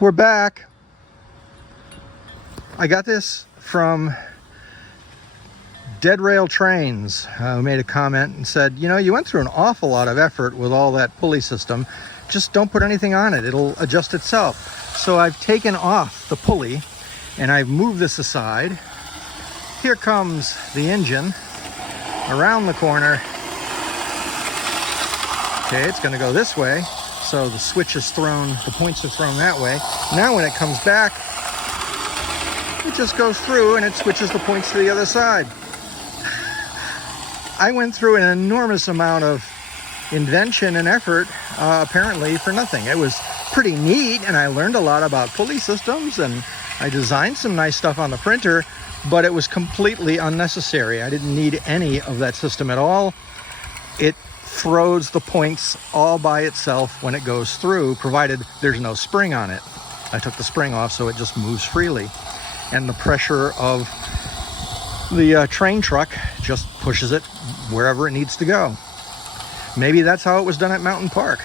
We're back. I got this from DeadRail Trains, who made a comment and said, you know, you went through an awful lot of effort with all that pulley system. Just don't put anything on it. It'll adjust itself. So I've taken off the pulley and I've moved this aside. Here comes the engine around the corner. Okay, it's going to go this way. So the switch is thrown, the points are thrown that way. Now when it comes back, it just goes through and it switches the points to the other side. I went through an enormous amount of invention and effort, apparently for nothing. It was pretty neat, and I learned a lot about pulley systems, and I designed some nice stuff on the printer, but it was completely unnecessary. I didn't need any of that system at all. It throws the points all by itself when it goes through, provided there's no spring on it. I took the spring off so it just moves freely. And the pressure of the train truck just pushes it wherever it needs to go. Maybe that's how it was done at Mountain Park.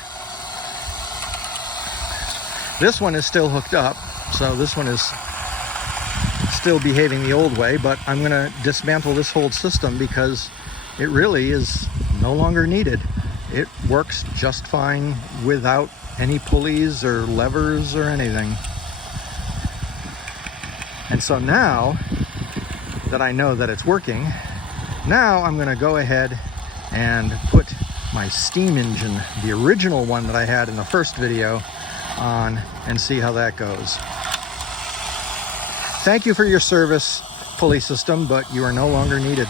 This one is still hooked up, so this one is still behaving the old way, but I'm going to dismantle this whole system because it really is no longer needed. It works just fine without any pulleys or levers or anything. And so now that I know that it's working, now I'm going to go ahead and put my steam engine, the original one that I had in the first video, on and see how that goes. Thank you for your service, pulley system, but you are no longer needed.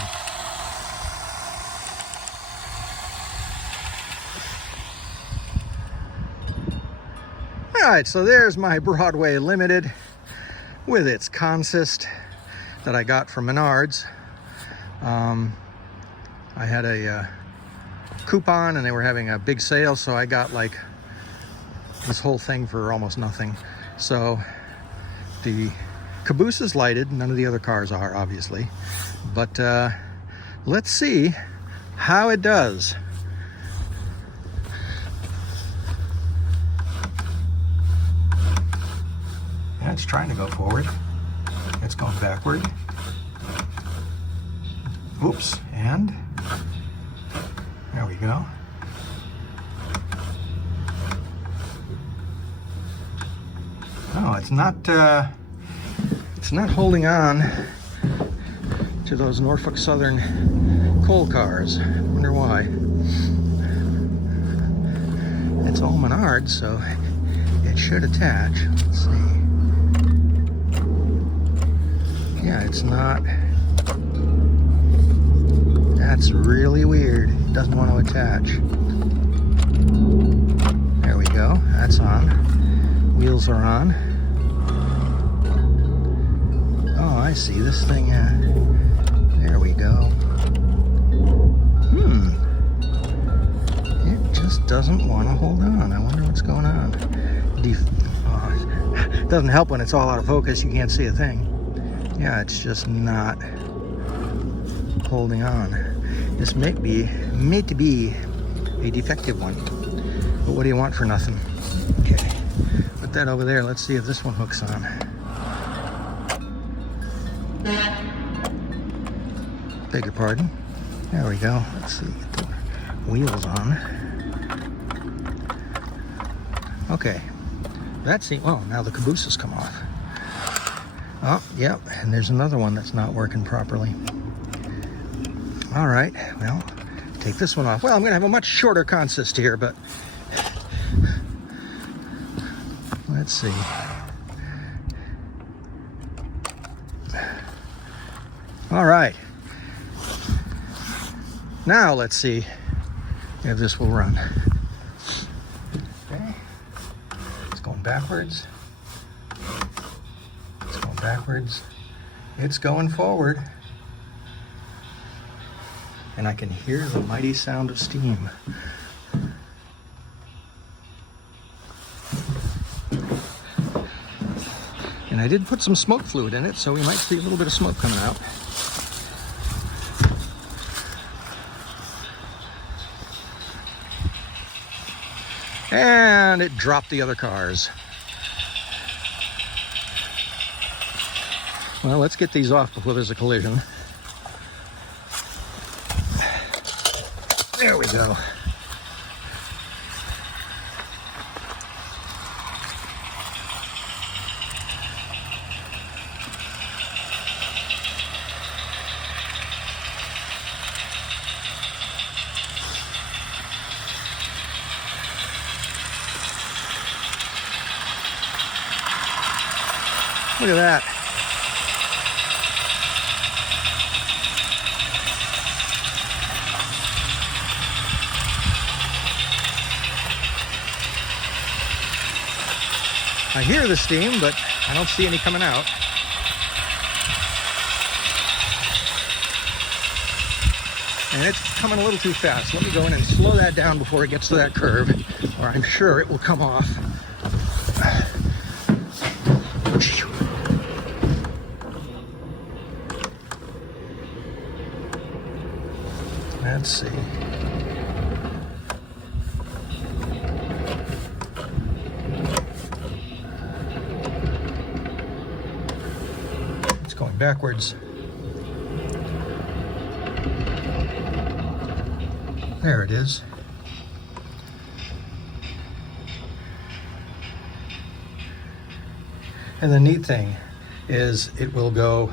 All right, so there's my Broadway Limited with its consist that I got from Menards. I had a coupon and they were having a big sale, so I got like this whole thing for almost nothing. So the caboose is lighted, none of the other cars are, obviously, but let's see how it does. Yeah, it's trying to go forward. It's going backward. Oops, and there we go. Oh, it's not holding on to those Norfolk Southern coal cars. I wonder why. It's all Menards, so it should attach. Let's see. Yeah, it's not. That's really weird. It doesn't want to attach. There we go. That's on. Wheels are on. Oh, I see this thing. There we go. It just doesn't want to hold on. I wonder what's going on. It doesn't help when it's all out of focus. You can't see a thing. Yeah, it's just not holding on. This may be a defective one. But what do you want for nothing? Okay, put that over there. Let's see if this one hooks on. Beg your pardon. There we go. Let's see, get the wheels on. Okay, that's the, oh, now the caboose has come off. Oh, yep, and there's another one that's not working properly. All right, well, take this one off. Well, I'm gonna have a much shorter consist here, but let's see. All right. Now let's see if this will run. Okay, it's going backwards. It's going backwards. It's going forward. And I can hear the mighty sound of steam. And I did put some smoke fluid in it, so we might see a little bit of smoke coming out. And it dropped the other cars. Well, let's get these off before there's a collision. There we go. Look at that. I hear the steam, but I don't see any coming out. And it's coming a little too fast. Let me go in and slow that down before it gets to that curve, or I'm sure it will come off. Let's see. It's going backwards. There it is. And the neat thing is it will go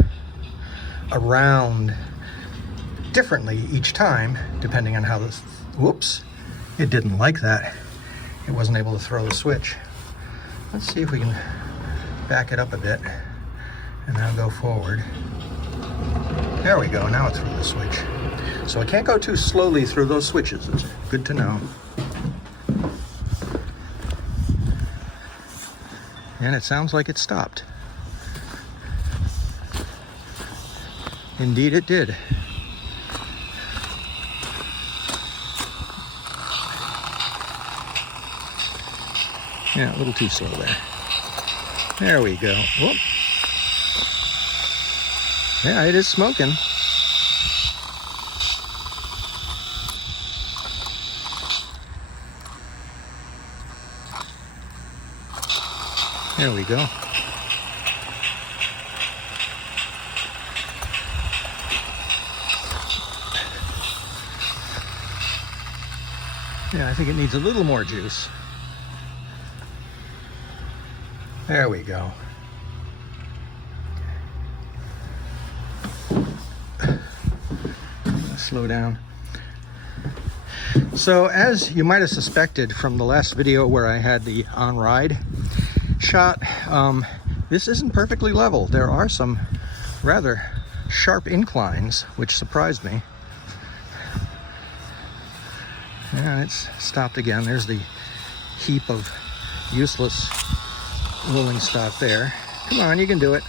around differently each time, depending on how this, whoops, it didn't like that. It wasn't able to throw the switch. Let's see if we can back it up a bit and now go forward. There we go, now it threw the switch. So I can't go too slowly through those switches. It's good to know. And it sounds like it stopped. Indeed it did. Yeah, a little too slow there. There we go. Whoop. Yeah, it is smoking. There we go. Yeah, I think it needs a little more juice. There we go. Slow down. So as you might have suspected from the last video where I had the on-ride shot, this isn't perfectly level. There are some rather sharp inclines, which surprised me. And it's stopped again. There's the heap of useless rolling stock there. Come on, you can do it.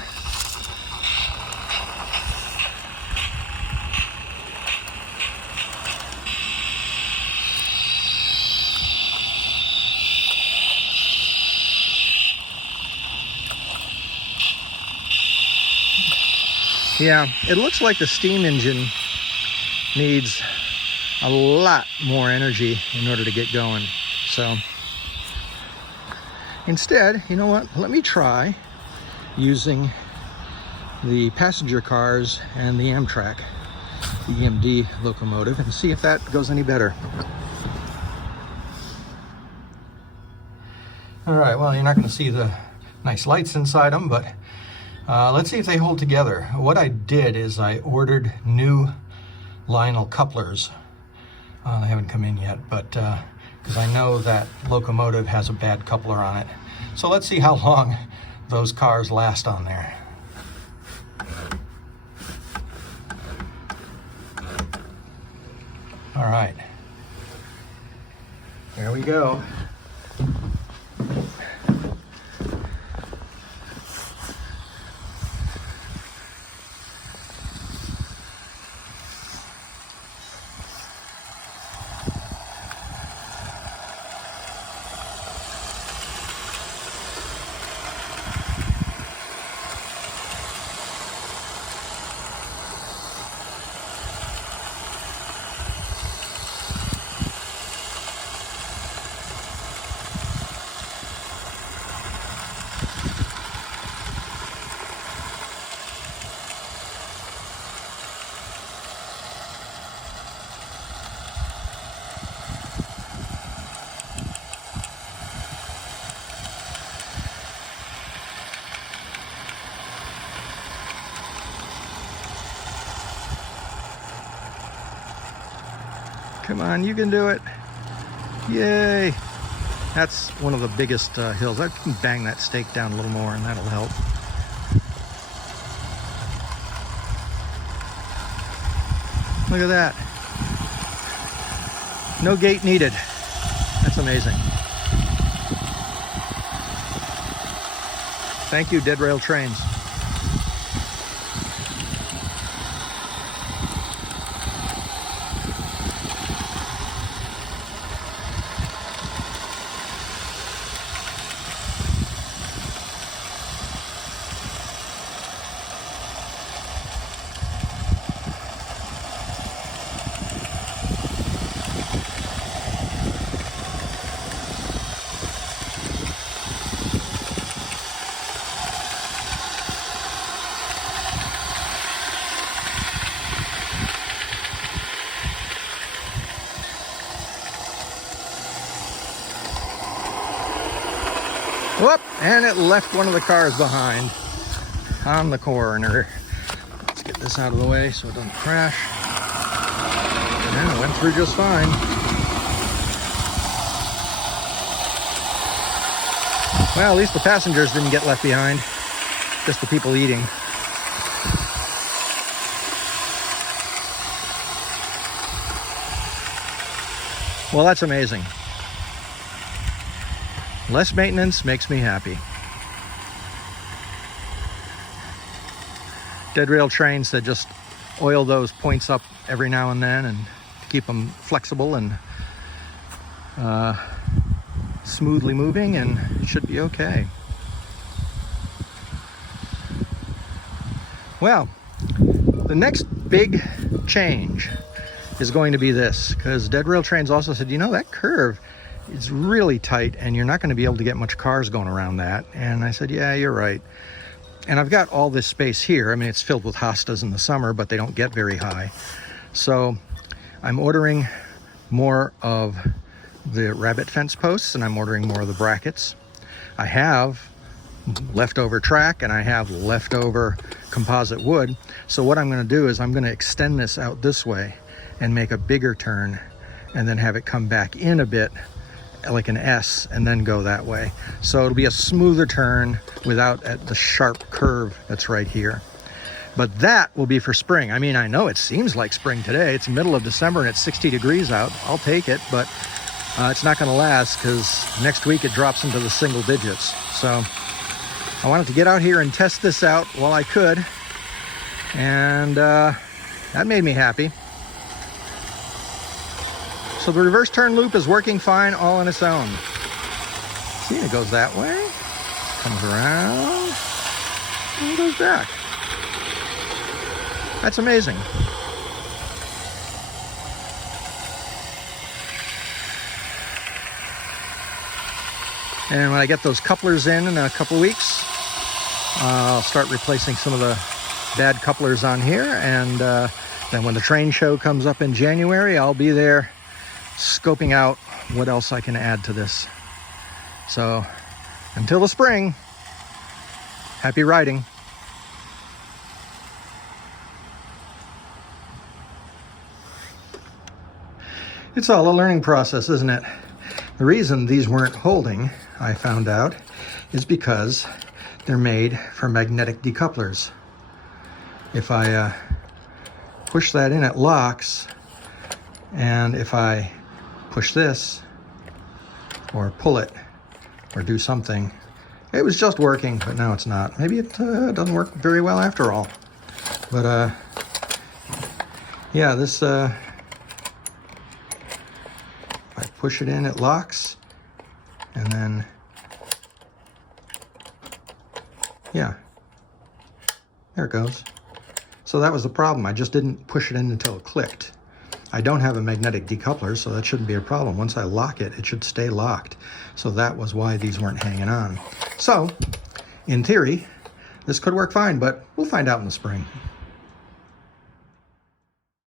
Yeah, it looks like the steam engine needs a lot more energy in order to get going. So instead, you know what? Let me try using the passenger cars and the Amtrak, the EMD locomotive, and see if that goes any better. All right, well, you're not going to see the nice lights inside them, but let's see if they hold together. What I did is I ordered new Lionel couplers. They haven't come in yet, but because I know that locomotive has a bad coupler on it. So let's see how long those cars last on there. All right, there we go. Come on, you can do it. Yay. That's one of the biggest hills. I can bang that stake down a little more and that'll help. Look at that. No gate needed. That's amazing. Thank you, DeadRail Trains. Whoop, and it left one of the cars behind on the corner. Let's get this out of the way so it doesn't crash. Yeah, it went through just fine. Well, at least the passengers didn't get left behind, just the people eating. Well, that's amazing. Less maintenance makes me happy. DeadRail Trains that just oil those points up every now and then and to keep them flexible and smoothly moving, and it should be okay. Well, the next big change is going to be this, because DeadRail Trains also said, you know, that curve is really tight and you're not going to be able to get much cars going around that. And I said, yeah, you're right. And I've got all this space here. I mean, it's filled with hostas in the summer, but they don't get very high. So I'm ordering more of the rabbit fence posts and I'm ordering more of the brackets. I have leftover track and I have leftover composite wood. So what I'm going to do is I'm going to extend this out this way and make a bigger turn and then have it come back in a bit like an S and then go that way. So it'll be a smoother turn without the sharp curve that's right here. But that will be for spring. I mean, I know it seems like spring today. It's middle of December and it's 60 degrees out. I'll take it, but it's not going to last because next week it drops into the single digits. So I wanted to get out here and test this out while I could. And that made me happy. So the reverse turn loop is working fine all on its own. See, it goes that way, comes around, and goes back. That's amazing. And when I get those couplers in a couple of weeks, I'll start replacing some of the bad couplers on here. And then when the train show comes up in January, I'll be there scoping out what else I can add to this. So until the spring, happy riding. It's all a learning process, isn't it? The reason these weren't holding, I found out, is because they're made for magnetic decouplers. If I push that in, it locks, and if I push this or pull it or do something, it was just working, but now it's not. Maybe it doesn't work very well after all. But yeah, this if I push it in, it locks, and then yeah, there it goes. So that was the problem. I just didn't push it in until it clicked. I don't have a magnetic decoupler, so that shouldn't be a problem. Once I lock it, it should stay locked. So that was why these weren't hanging on. So, in theory, this could work fine, but we'll find out in the spring.